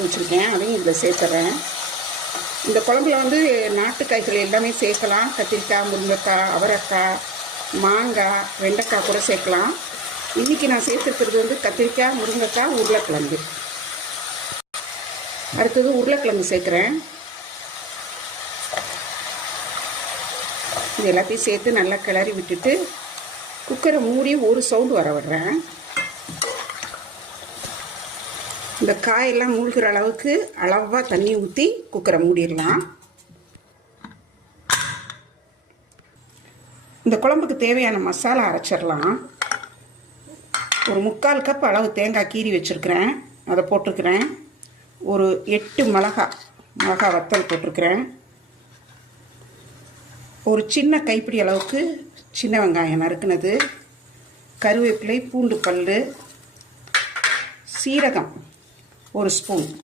வச்சுருக்கேன், அதையும் இதில் சேர்த்துறேன். இந்த குழம்புல வந்து நாட்டு காய்கள் எல்லாமே சேர்க்கலாம். கத்திரிக்காய், முருங்கைக்காய், அவரைக்காய், மாங்காய், வெண்டைக்காய் கூட சேர்க்கலாம். இன்றைக்கி நான் சேர்த்துருக்கிறது வந்து கத்திரிக்காய், முருங்கைக்காய், உருளைக்கிழங்கு. அடுத்தது உருளைக்கிழங்கு சேர்க்குறேன். இது எல்லாத்தையும் சேர்த்து நல்லா கிளறி விட்டுட்டு குக்கரை மூடி ஒரு சவுண்டு வர விடுறேன். இந்த காயெல்லாம் மூழ்கிற அளவுக்கு அளவாக தண்ணி ஊற்றி குக்கரை மூடிடலாம். இந்த குழம்புக்கு தேவையான மசாலா அரைச்சிடலாம். ஒரு 3/4 கப் அளவு தேங்காய் கீறி வச்சுருக்கிறேன், அதை போட்டிருக்கிறேன். ஒரு 8 மிளகா வத்தல் போட்டிருக்கிறேன். ஒரு சின்ன கைப்பிடி அளவுக்கு சின்ன வெங்காயம் நறுக்குனது, கருவேப்பிலை, பூண்டு பல், சீரகம் 1 ஸ்பூன்,